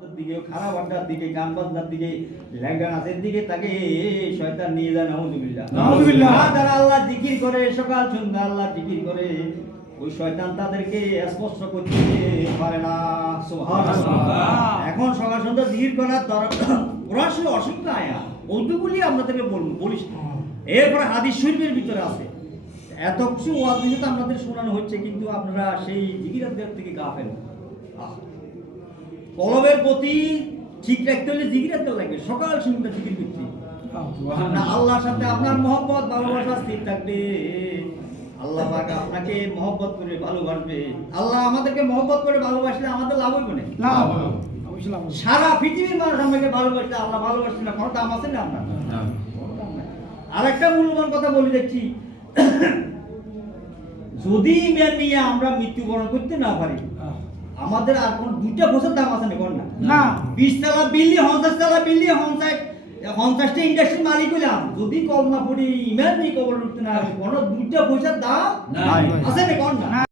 দিকে খারাপ আড্ডার দিকে গান বাজনার দিকে লেঙ্গা নাচের দিকে তাকে শয়তান নিয়ে যায়। নাউযুবিল্লাহ নাউযুবিল্লাহ। যারা আল্লাহ জিকির করে সকাল সন্ধ্যা আল্লাহ জিকির করে ওই শয়তান তাদেরকে স্পর্শ করতে পারে না। সুবহানাল্লাহ। এখন সকাল সন্ধ্যা জিকির করার দরকার অসংখ্য আয়াত ওইটুকুলি আপনাদেরকে বলিস। এরপরে হাদিস শরীফের ভিতরে আছে এত কিছু ওয়াজ তো আপনাদের শোনানো হচ্ছে, কিন্তু আপনারা সেই জিকিরাতদের থেকে গাফেল। কলবের প্রতি ঠিক রাখতে হলে জিকিরাত লাগবে, সকাল সন্ধ্যা জিকির করতে। আল্লাহর সাথে আপনার মহব্বত ভালোবাসা স্থির থাকবে, আল্লাহ পাক আপনাকে মহব্বত করে ভালোবাসবে। আল্লাহ আমাদেরকে মহব্বত করে ভালোবাসলে আমাদের লাভ হইবে না। লাভ সারা পৃথিবীর মানুষ আমাকে ভালোবাসলে আল্লাহ ভালোবাসছে না, কোনো দাম আছে না আপনার? আর একটা মূল্যবান কথা বলে যাচ্ছি, যদি ইমান নিয়ে আমরা মৃত্যুবরণ করতে না পারি আমাদের আর কোন দুইটা বছর দাম আছে না? কোন না 20 তলা বিল্ডিং 50 তলা বিল্ডিং 50টা ইন্ডাস্ট্রির মালিক হইলাম, যদি কল না পড়ি ইমান নিয়ে কবর উঠতে না কোন দুইটা পয়সার দাম আছে না? কোন না?